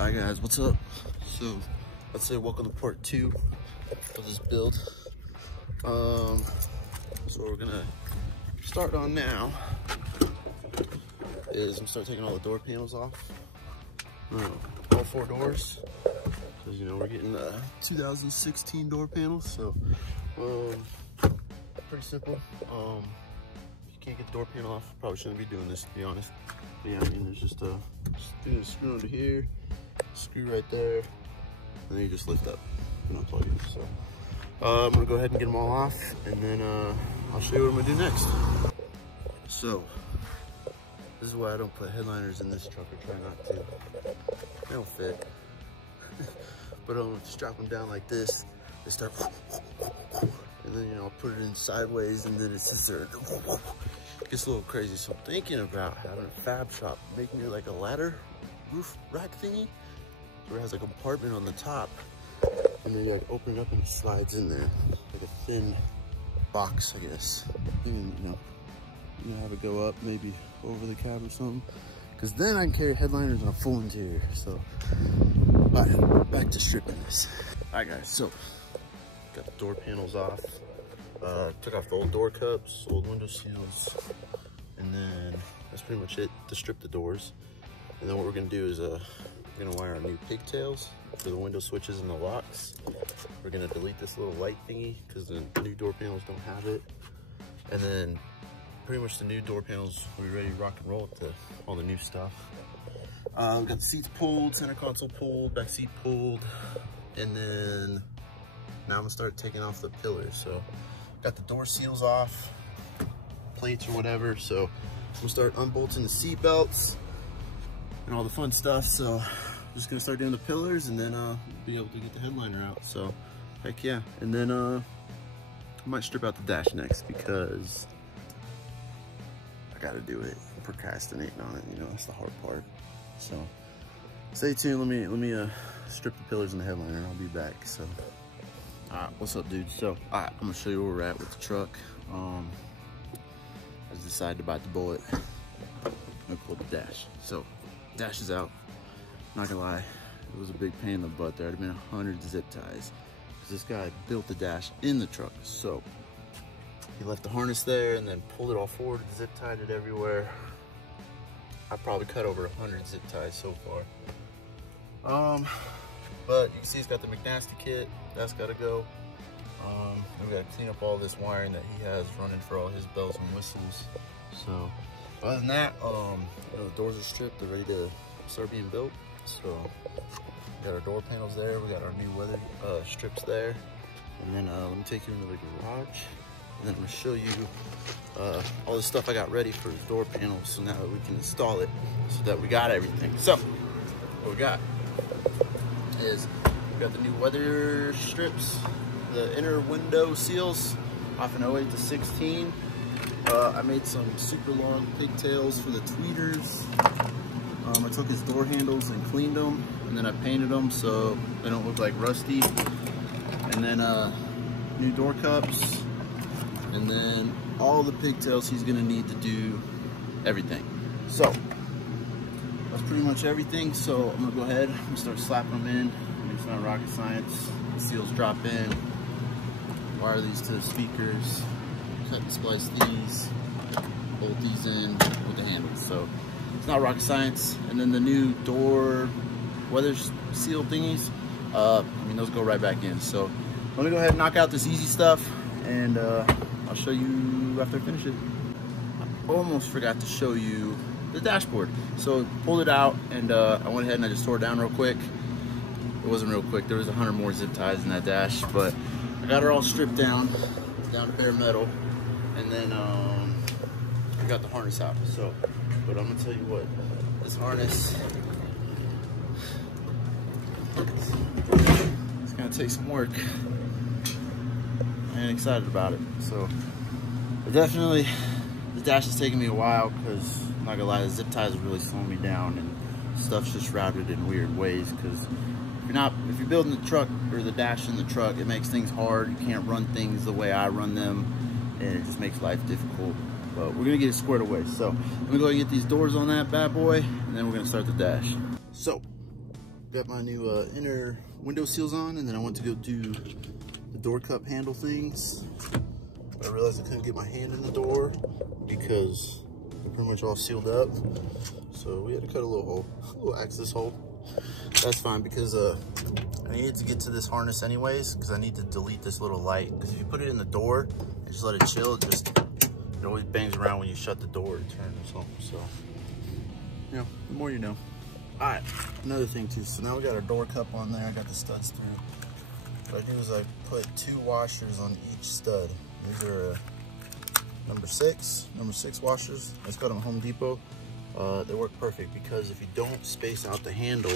Alright guys, what's up? So let's say welcome to part 2 of this build. So what we're gonna start on now is I'm gonna start taking all the door panels off. All 4 doors. Because you know we're getting 2016 door panels, so pretty simple. If you can't get the door panel off, probably shouldn't be doing this, to be honest. But yeah, I mean there's just doing a screw under here, screw right there, and then you just lift up and unplug it. So I'm gonna go ahead and get them all off, and then I'll show you what I'm gonna do next. So this is why I don't put headliners in this truck, or try not to. They don't fit. But strap them down like this, they start, and then you know I'll put it in sideways, and then it sits there. It gets a little crazy. So I'm thinking about having a fab shop, making it like a ladder roof rack thingy, where it has like a compartment on the top, and then you like open it up and it slides in there like a thin box, I guess. And you know have it go up maybe over the cab or something, because then I can carry headliners on a full interior. So all right, back to stripping this. All right guys, so got the door panels off, took off the old door cups, old window seals, and then that's pretty much it to strip the doors. And then what we're gonna do is we're gonna wire our new pigtails for the window switches and the locks. We're gonna delete this little light thingy because the new door panels don't have it. And then pretty much the new door panels, we're ready to rock and roll with all the new stuff. Got the seats pulled, center console pulled, back seat pulled, and then now I'm gonna start taking off the pillars. So got the door seals off, plates or whatever. So I'm gonna start unbolting the seat belts and all the fun stuff. So I'm just gonna start doing the pillars, and then be able to get the headliner out. So heck yeah. And then I might strip out the dash next, because I gotta do it. I'm procrastinating on it, you know, that's the hard part. So stay tuned. Let me strip the pillars and the headliner, and I'll be back. So what's up, dude? So I'm gonna show you where we're at with the truck. I just decided to bite the bullet and pull the dash. So dash is out. Not gonna lie, it was a big pain in the butt. There had been 100 zip ties, because this guy built the dash in the truck. So he left the harness there and then pulled it all forward, zip tied it everywhere. I probably cut over 100 zip ties so far. But you can see he's got the McNasty kit, that's gotta go. And we gotta clean up all this wiring that he has running for all his bells and whistles. So other than that, you know, the doors are stripped, they're ready to start being built. So we got our door panels there, we got our new weather strips there. And then let me take you into the garage, and then I'm gonna show you all the stuff I got ready for the door panels, so now that we can install it, so that we got everything. So what we got is we got the new weather strips, the inner window seals off an 08 to 16. I made some super long pigtails for the tweeters. I took his door handles and cleaned them, and then I painted them so they don't look like rusty. And then new door cups, and then all the pigtails he's gonna need to do everything. So that's pretty much everything. So I'm gonna go ahead and start slapping them in. It's not rocket science. The seals drop in, wire these to the speakers, cut and splice these, bolt these in with the handles. So it's not rocket science. And then the new door weather seal thingies, I mean, those go right back in. So let me go ahead and knock out this easy stuff, and I'll show you after I finish it. I almost forgot to show you the dashboard. So pulled it out, and I went ahead and I just tore it down real quick. It wasn't real quick, there was 100 more zip ties in that dash, but I got her all stripped down to bare metal, and then I got the harness out. So, but I'm gonna tell you what, this harness, it's gonna take some work. I ain't excited about it. So definitely the dash is taking me a while, because I'm not gonna lie, the zip ties are really slowing me down, and stuff's just routed in weird ways. Because if you're building the truck or the dash in the truck, it makes things hard. You can't run things the way I run them, and it just makes life difficult. But we're gonna get it squared away. So I'm gonna go and get these doors on that bad boy, and then we're gonna start the dash. So got my new inner window seals on, and then I went to go do the door cup handle things. I realized I couldn't get my hand in the door because they're pretty much all sealed up. So we had to cut a little access hole. That's fine because I needed to get to this harness anyways, because I need to delete this little light. Because if you put it in the door and just let it chill, it always bangs around when you shut the door and turns home. So, you know, the more you know. All right, another thing too. So now we got our door cup on there. I got the studs through. What I do is I put 2 washers on each stud. These are number 6 washers. I just got them at Home Depot. They work perfect because if you don't space out the handle,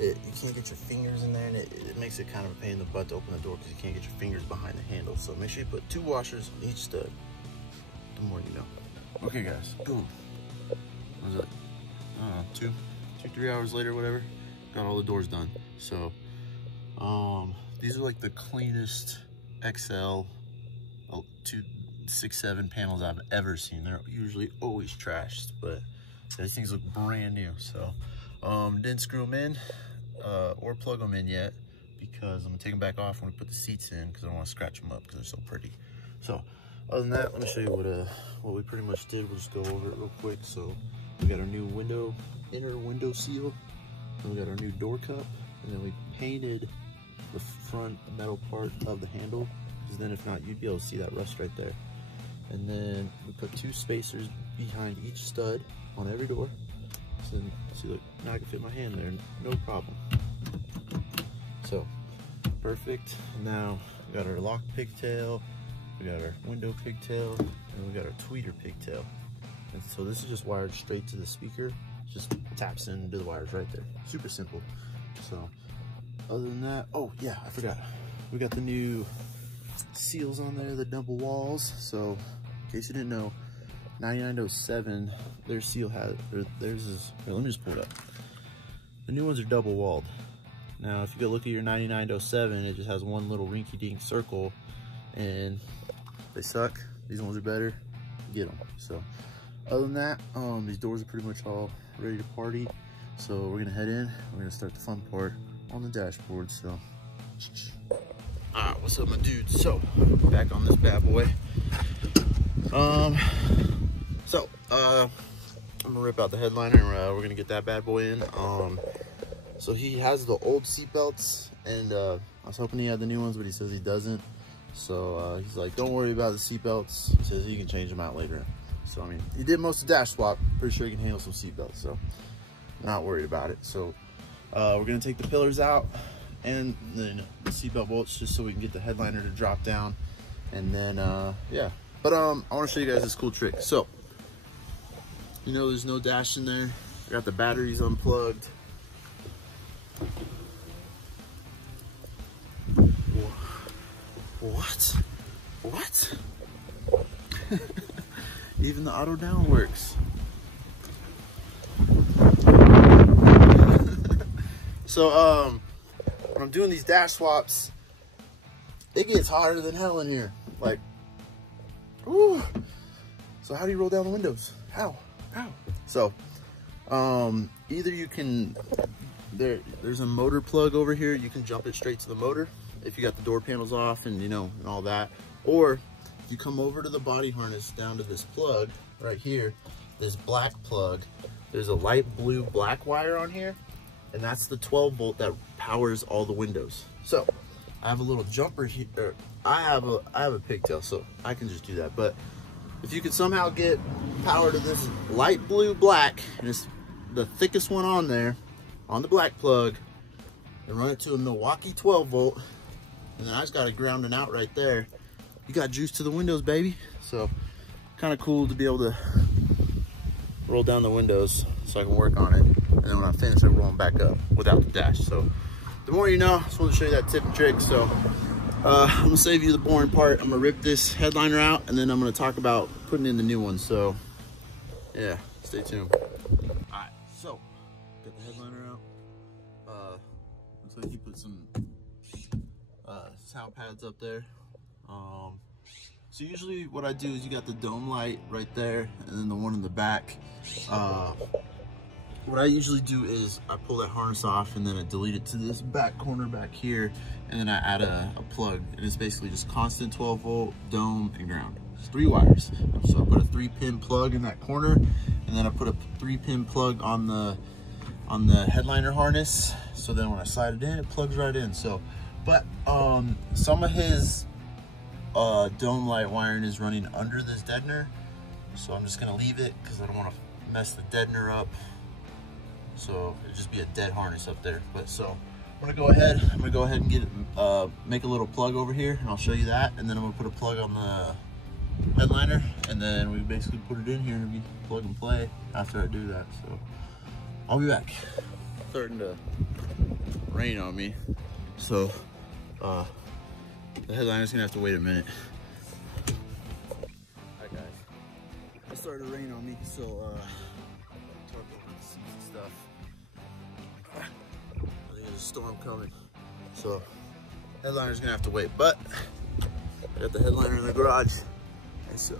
you can't get your fingers in there, and it makes it kind of a pain in the butt to open the door because you can't get your fingers behind the handle. So make sure you put 2 washers on each stud. The more you know. Okay guys, boom. What was it? I don't know, 2-3 hours later, whatever. Got all the doors done. So these are like the cleanest XL 6-7 panels I've ever seen. They're usually always trashed, but these things look brand new. So didn't screw them in or plug them in yet because I'm gonna take them back off when we put the seats in because I don't want to scratch them up because they're so pretty. So other than that, let me show you what we pretty much did. We'll just go over it real quick. So we got our new inner window seal, and we got our new door cup, and then we painted the front metal part of the handle, because then if not, you'd be able to see that rust right there. And then we put 2 spacers behind each stud on every door. So see, look, now I can fit my hand there, no problem. So perfect. Now we got our lock pigtail, we got our window pigtail, and we got our tweeter pigtail. And so this is just wired straight to the speaker. Just taps into the wires right there. Super simple. So other than that, oh yeah, I forgot. We got the new seals on there, the double walls. So in case you didn't know, 9907, their seal has, or theirs is, here, let me just pull it up. The new ones are double walled. Now, if you go look at your 9907, it just has one little rinky-dink circle, and they suck. These ones are better. Get them. So other than that, these doors are pretty much all ready to party. So we're gonna head in. We're gonna start the fun part on the dashboard. So, what's up, my dudes? So back on this bad boy. I'm gonna rip out the headliner. We're gonna get that bad boy in. So he has the old seat belts, and I was hoping he had the new ones, but he says he doesn't. So he's like, don't worry about the seat belts. He says he can change them out later. So I mean, he did most of the dash swap. Pretty sure he can handle some seat belts, so not worried about it. So we're gonna take the pillars out and then the seat belt bolts, just so we can get the headliner to drop down. And then yeah. But I want to show you guys this cool trick. So you know, there's no dash in there. I got the batteries unplugged. What? Even the auto down works. So when I'm doing these dash swaps, it gets hotter than hell in here. Like, whew. So how do you roll down the windows? How? So either you can, there's a motor plug over here. You can jump it straight to the motor if you got the door panels off and, you know, and all that. Or you come over to the body harness down to this plug right here, this black plug. There's a light blue black wire on here, and that's the 12 volt that powers all the windows. So I have a little jumper here. I have a pigtail, so I can just do that. But if you could somehow get power to this light blue black, and it's the thickest one on there, on the black plug, and run it to a Milwaukee 12 volt, and then I just got it grounding out right there. You got juice to the windows, baby. So kind of cool to be able to roll down the windows so I can work on it. And then when I finish, I roll them back up without the dash. So the more you know. Just want to show you that tip and trick. So I'm gonna save you the boring part. I'm gonna rip this headliner out, and then I'm gonna talk about putting in the new one. So yeah, stay tuned. All right, so got the headliner out. Looks like he put some sound pads up there. So usually what I do is you got the dome light right there, and then the one in the back. what I usually do is I pull that harness off and then I delete it to this back corner back here, and then I add a plug, and it's basically just constant 12 volt, dome, and ground. It's 3 wires. So I put a 3-pin plug in that corner, and then I put a 3-pin plug on the headliner harness. So then when I slide it in, it plugs right in. So, but some of his dome light wiring is running under this deadener. So I'm just gonna leave it because I don't want to mess the deadener up. So it'll just be a dead harness up there. But so I'm gonna go ahead and get make a little plug over here, and I'll show you that. And then I'm gonna put a plug on the headliner, and then we basically put it in here and it'll be plug and play after I do that. So I'll be back. It's starting to rain on me, so the headliner's gonna have to wait a minute. Alright guys, it started to rain on me, so talk over the seats and stuff. I think there's a storm coming, so headliner's gonna have to wait. But I got the headliner in the garage, and so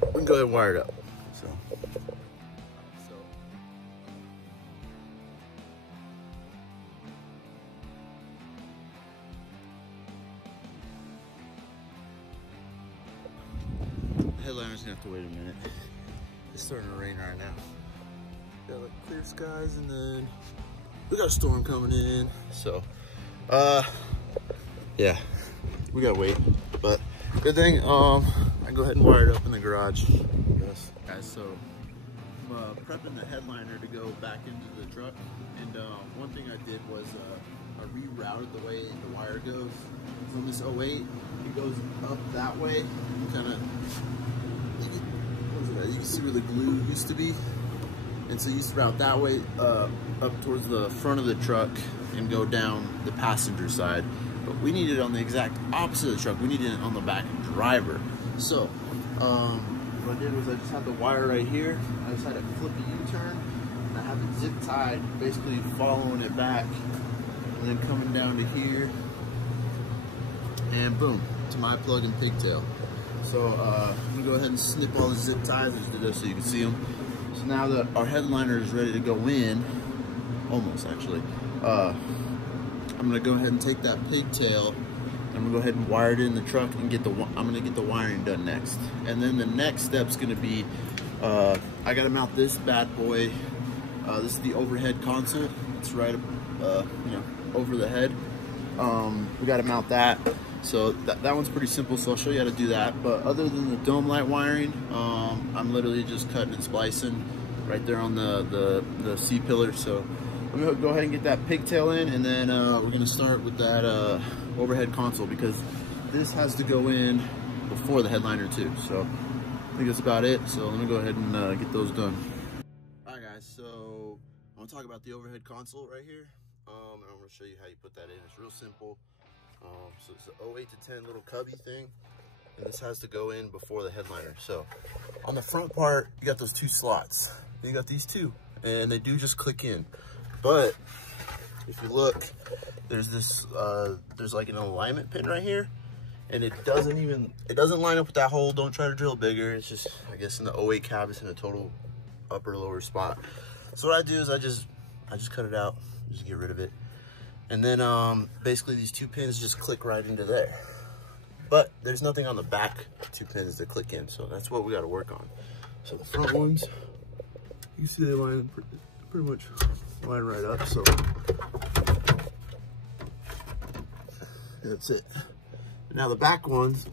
we can go ahead and wire it up. So headliner's gonna have to wait a minute. It's starting to rain right now. Got like clear skies, and then we got a storm coming in. So, yeah, we gotta wait. But good thing, I can go ahead and wire it up in the garage. Yes, guys. So I'm prepping the headliner to go back into the truck, and one thing I did was I rerouted the way the wire goes. From this 08, it goes up that way, kind of. You can see where the glue used to be, and so you used to route that way up towards the front of the truck and go down the passenger side. But we needed it on the exact opposite of the truck. We needed it on the back driver. So what I did was I just had the wire right here. I just had it flip a U-turn, and I have it zip tied, basically following it back, and then coming down to here, and boom, to my plug and pigtail. So I'm gonna go ahead and snip all the zip ties just so you can see them. So now that our headliner is ready to go in, almost actually, I'm gonna go ahead and take that pigtail. I'm gonna go ahead and wire it in the truck and I'm gonna get the wiring done next. And then the next step's gonna be, I gotta mount this bad boy. This is the overhead console. It's right, over the head. We gotta mount that. So that one's pretty simple, so I'll show you how to do that. But other than the dome light wiring, I'm literally just cutting and splicing right there on the C-pillar. So I'm gonna go ahead and get that pigtail in, and then we're gonna start with that overhead console, because this has to go in before the headliner too. So I think that's about it. So let me go ahead and get those done. All right guys, so I'm gonna talk about the overhead console right here, and I'm gonna show you how you put that in. It's real simple. So it's an 08 to 10 little cubby thing, and this has to go in before the headliner. So on the front part, you got those 2 slots. You got these 2, and they do just click in. But if you look, there's this, there's like an alignment pin right here, and it doesn't line up with that hole. Don't try to drill bigger. It's just, I guess in the 08 cab, it's in a total upper lower spot. So what I do is I just cut it out, just get rid of it. And then basically these 2 pins just click right into there. But there's nothing on the back 2 pins to click in, so that's what we got to work on. So the front ones, you see they line pretty much line right up, so that's it. Now the back ones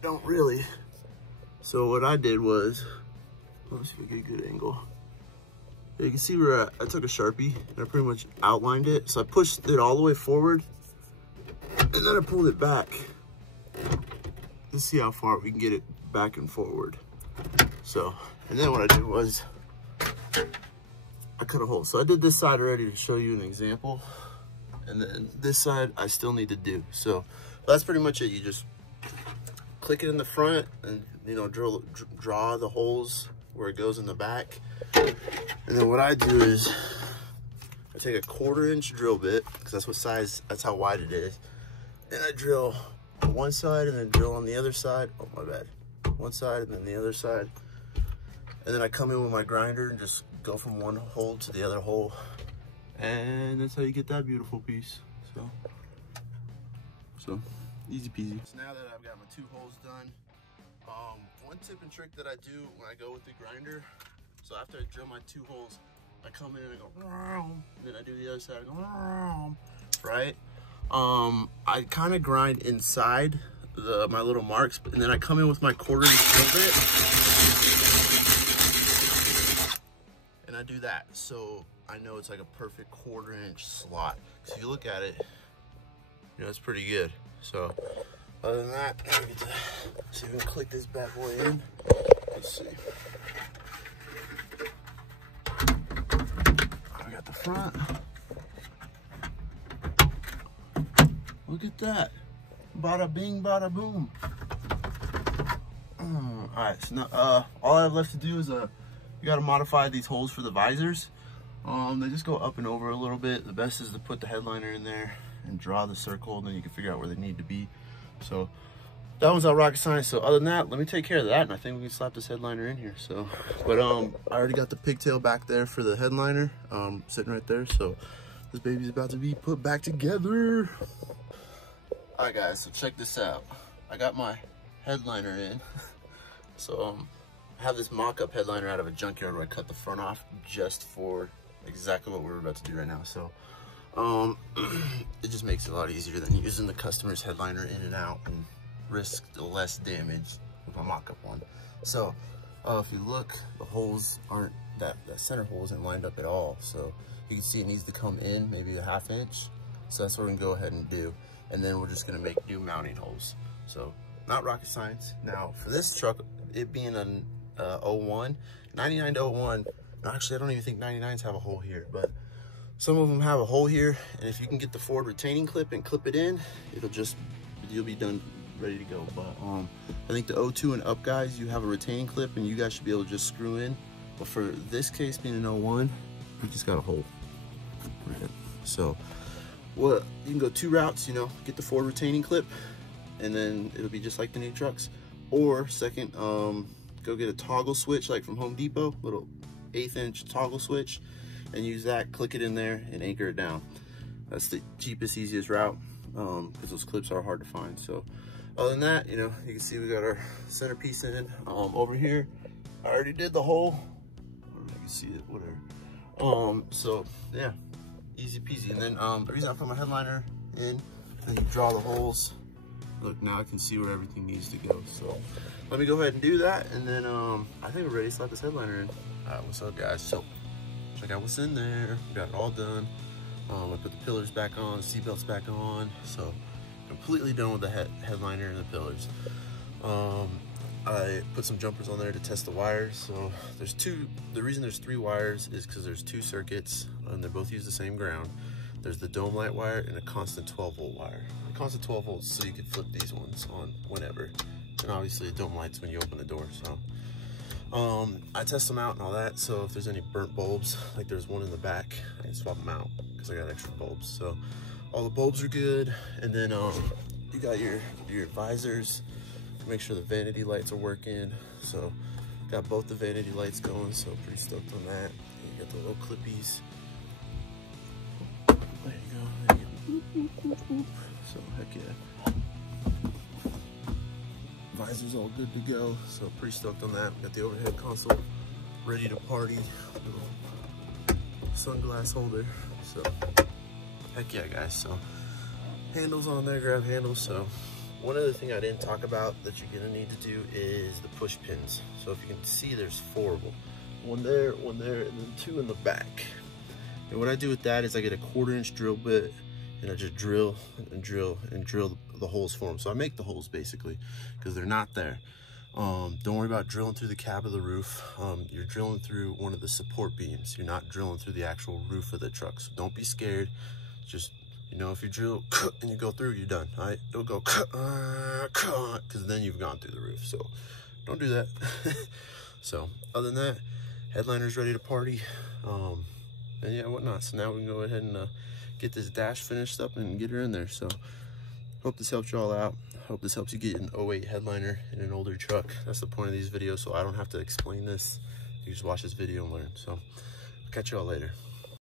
don't really. So what I did was, let's see if I get a good angle. You can see where I took a Sharpie and I pretty much outlined it. So I pushed it all the way forward, and then I pulled it back. Let's see how far we can get it back and forward. So, and then what I did was I cut a hole. So I did this side already to show you an example. And then this side I still need to do. So that's pretty much it. You just click it in the front and, draw the holes where it goes in the back. And then what I do is I take a 1/4 inch drill bit, because that's how wide it is. And I drill on one side and then drill on the other side. Oh, my bad. One side and then the other side. And then I come in with my grinder and just go from one hole to the other hole, and that's how you get that beautiful piece. So easy peasy. So now that I've got my 2 holes done, one tip and trick that I do when I go with the grinder, so after I drill my 2 holes, I come in and I go, and then I do the other side, I go, right? I kind of grind inside my little marks, and then I come in with my 1/4 inch drill bit, and I do that. So I know it's like a perfect 1/4 inch slot. So if you look at it, you know, it's pretty good. So other than that, let me get to see if we can click this bad boy in. Let's see. I got the front. Look at that. Bada bing, bada boom. All right, so now, all I have left to do is you got to modify these holes for the visors. They just go up and over a little bit. The best is to put the headliner in there and draw the circle, and then you can figure out where they need to be. So that one's not rocket science. So other than that, let me take care of that, and I think we can slap this headliner in here. So, but I already got the pigtail back there for the headliner, sitting right there. So this baby's about to be put back together. All right, guys. So check this out. I got my headliner in. So I have this mock-up headliner out of a junkyard where I cut the front off just for exactly what we're about to do right now. So it just makes it a lot easier than using the customer's headliner in and out and risk less damage with my mock-up one. So if you look, the holes aren't, that center hole isn't lined up at all. So you can see it needs to come in maybe a 1/2 inch. So that's what we're gonna go ahead and do. And then we're just gonna make new mounting holes. So not rocket science. Now for this truck, it being an 01, 99 to 01, actually I don't even think 99s have a hole here, but some of them have a hole here, and if you can get the Ford retaining clip and clip it in, you'll be done, ready to go. But I think the 02 and up guys, you have a retaining clip and you guys should be able to just screw in. But for this case being an 01, you just got a hole. Right. So well, you can go 2 routes, you know, get the Ford retaining clip, and then it'll be just like the new trucks. Or second, go get a toggle switch like from Home Depot, little 1/8 inch toggle switch, and use that, click it in there and anchor it down. That's the cheapest, easiest route, because those clips are hard to find. So other than that, you know, you can see we got our centerpiece in. Over here, I already did the hole. I don't know if you can see it, whatever. So yeah, easy peasy. And then the reason I put my headliner in, then you draw the holes. Look, now I can see where everything needs to go. So let me go ahead and do that, and then I think we're ready to slap this headliner in. All right, what's up, guys? So check out what's in there. We got it all done. I put the pillars back on, the seat belts back on. So completely done with the headliner and the pillars. I put some jumpers on there to test the wires. So there's 2. The reason there's 3 wires is because there's 2 circuits, and they both use the same ground. There's the dome light wire and a constant 12-volt wire. The constant 12 volts, so you can flip these ones on whenever. And obviously the dome lights when you open the door. So I test them out and all that. So if there's any burnt bulbs, like there's one in the back, I can swap them out because I got extra bulbs. So all the bulbs are good. And then you got your visors. Make sure the vanity lights are working. So got both the vanity lights going, so pretty stoked on that. And you got the little clippies. There you go. There you go. So heck yeah. Visor's all good to go, so pretty stoked on that. We got the overhead console ready to party. Little sunglass holder. So heck yeah, guys. So handles on there, grab handles. So one other thing I didn't talk about that you're gonna need to do is the push pins. So if you can see, there's 4 of them. One there, and then 2 in the back. And what I do with that is I get a 1/4 inch drill bit, and I just drill and drill and drill the holes for them. So I make the holes basically because they're not there. Don't worry about drilling through the cab of the roof. You're drilling through one of the support beams. You're not drilling through the actual roof of the truck. So don't be scared. Just, you know, if you drill and you go through, you're done. All right, don't go because then you've gone through the roof. So don't do that. So other than that, headliner's ready to party. And yeah, whatnot. So now we can go ahead and get this dash finished up and get her in there. So hope this helps you all out. Hope this helps you get an 08 headliner in an older truck. That's the point of these videos, so I don't have to explain this. You just watch this video and learn. So Catch y'all later.